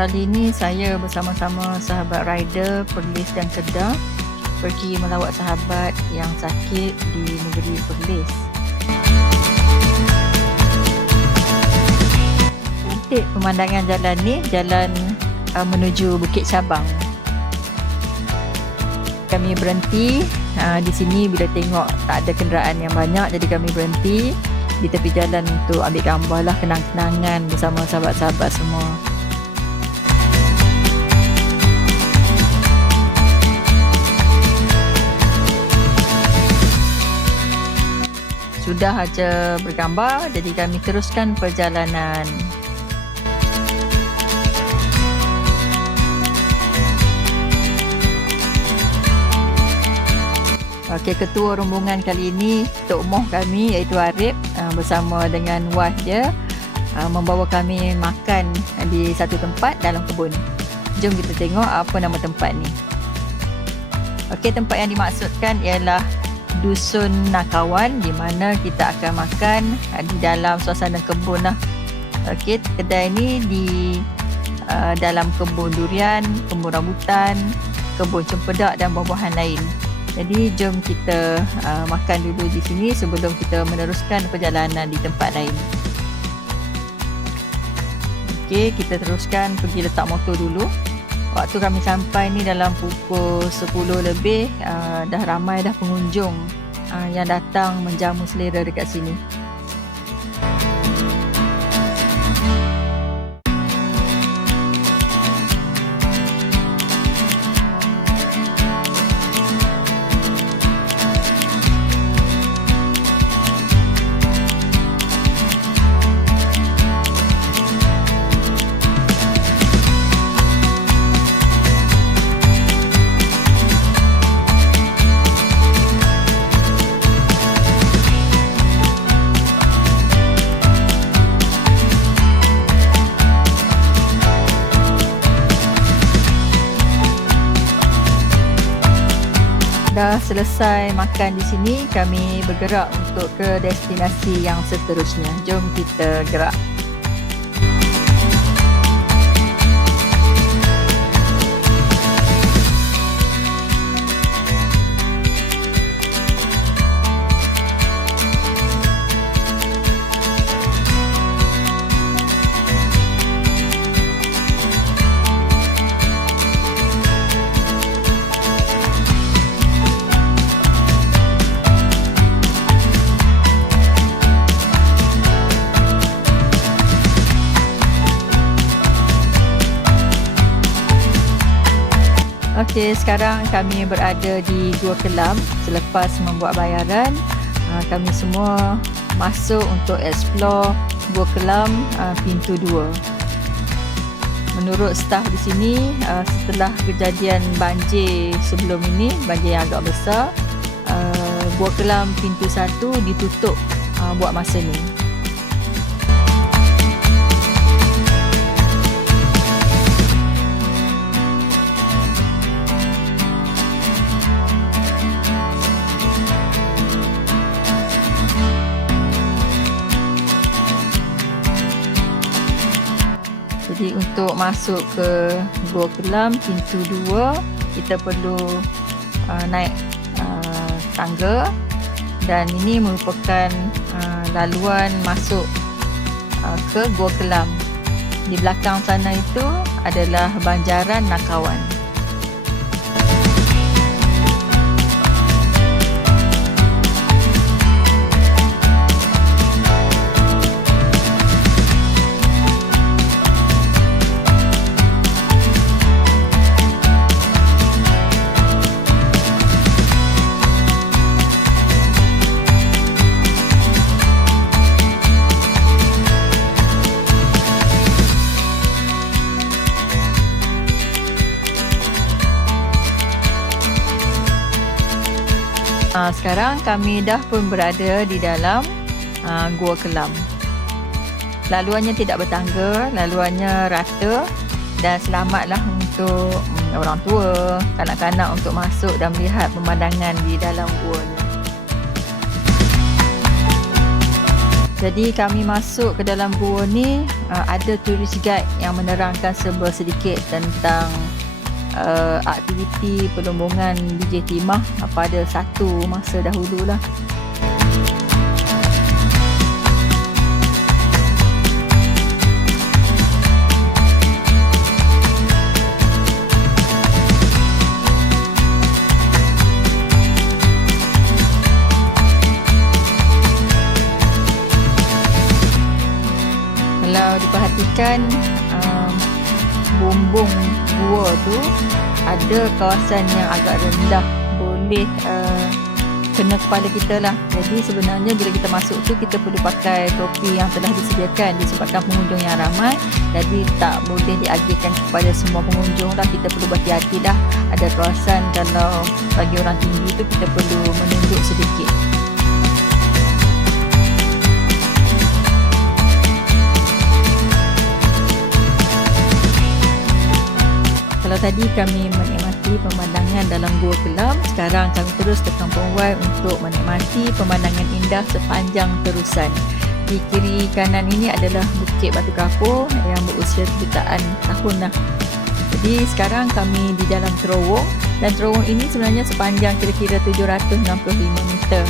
Kali ini saya bersama-sama sahabat rider Perlis dan Kedah pergi melawat sahabat yang sakit di negeri Perlis. Cantik pemandangan jalan ni, jalan menuju Bukit Cabang. Kami berhenti di sini bila tengok tak ada kenderaan yang banyak, jadi kami berhenti di tepi jalan untuk ambil gambar lah, kenang-kenangan bersama sahabat-sahabat semua. Sudah aja bergambar, jadi kami teruskan perjalanan. Okey, ketua rombongan kali ini Tok Moh kami iaitu Arif bersama dengan wife dia membawa kami makan di satu tempat dalam kebun. Jom kita tengok apa nama tempat ni. Okey, tempat yang dimaksudkan ialah Dusun Nakawan, di mana kita akan makan di dalam suasana kebun lah. Okey, kedai ni di dalam kebun durian, kebun rambutan, kebun cempedak dan buah-buahan lain. Jadi jom kita makan dulu di sini sebelum kita meneruskan perjalanan di tempat lain. Okey, kita teruskan pergi letak motor dulu. Waktu kami sampai ni dalam pukul 10 lebih, dah ramai dah pengunjung yang datang menjamu selera dekat sini. Dah selesai makan di sini, kami bergerak untuk ke destinasi yang seterusnya. Jom kita gerak. Okey, sekarang kami berada di Gua Kelam. Selepas membuat bayaran, kami semua masuk untuk explore Gua Kelam pintu 2. Menurut staf di sini, setelah kejadian banjir sebelum ini, banjir yang agak besar, Gua Kelam pintu 1 ditutup buat masa ni. Jadi untuk masuk ke Gua Kelam pintu 2, kita perlu naik tangga, dan ini merupakan laluan masuk ke Gua Kelam. Di belakang sana itu adalah Banjaran Nakawan. Sekarang kami dah pun berada di dalam Gua Kelam. Laluannya tidak bertangga, laluannya rata, dan selamatlah untuk orang tua, kanak-kanak untuk masuk dan melihat pemandangan di dalam gua ni. Jadi kami masuk ke dalam gua ni ada turis guide yang menerangkan sedikit tentang aktiviti pelombongan DJ Timah pada satu masa dahululah. Kalau diperhatikan bumbung gua tu ada kawasan yang agak rendah, boleh kena kepala kita lah. Jadi sebenarnya bila kita masuk tu kita perlu pakai topi yang telah disediakan disebabkan pengunjung yang ramai. Jadi tak boleh diagihkan kepada semua pengunjung lah, kita perlu berhati-hati lah. Ada kawasan kalau bagi orang tinggi tu kita perlu menunduk sedikit. Kalau tadi kami menikmati pemandangan dalam Gua Kelam, sekarang kami terus ke Kampung Wai untuk menikmati pemandangan indah sepanjang terusan. Di kiri kanan ini adalah Bukit Batu Kapur yang berusia jutaan tahun lah. Jadi sekarang kami di dalam terowong, dan terowong ini sebenarnya sepanjang kira-kira 765 meter.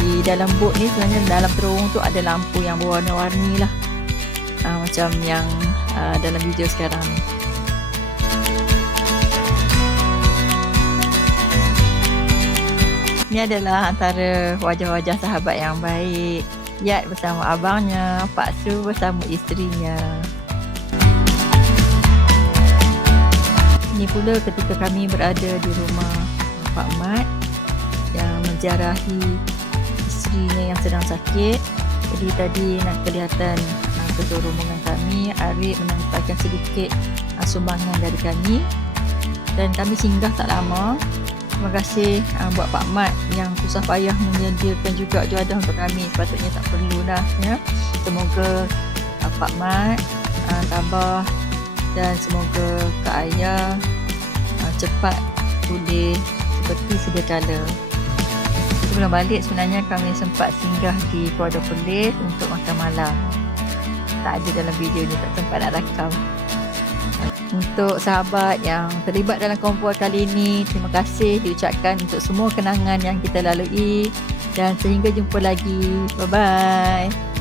Di dalam bot ni sebenarnya dalam terowong tu ada lampu yang berwarna-warni lah, macam yang dalam video sekarang ni. Ini adalah antara wajah-wajah sahabat yang baik. Yat bersama abangnya, Pak Su bersama isterinya. Ini pula ketika kami berada di rumah Pak Mat yang menziarahi isterinya yang sedang sakit. Jadi tadi nak kelihatan ketua rombongan kami, Arif, menyampaikan sedikit sumbangan dari kami. Dan kami singgah tak lama. Terima kasih buat Pak Mat yang susah payah menyediakan juga juadah untuk kami. Sepatutnya tak perlulah ya. Semoga Pak Mat tabah dan semoga Kak Ayah cepat pulih seperti sedia kala. Sebelum balik sebenarnya kami sempat singgah di Kuala Perlis untuk makan malam. Tak ada dalam video ni, tak sempat nak rakam. Untuk sahabat yang terlibat dalam konvoi kali ini, terima kasih diucapkan untuk semua kenangan yang kita lalui, dan sehingga jumpa lagi. Bye bye.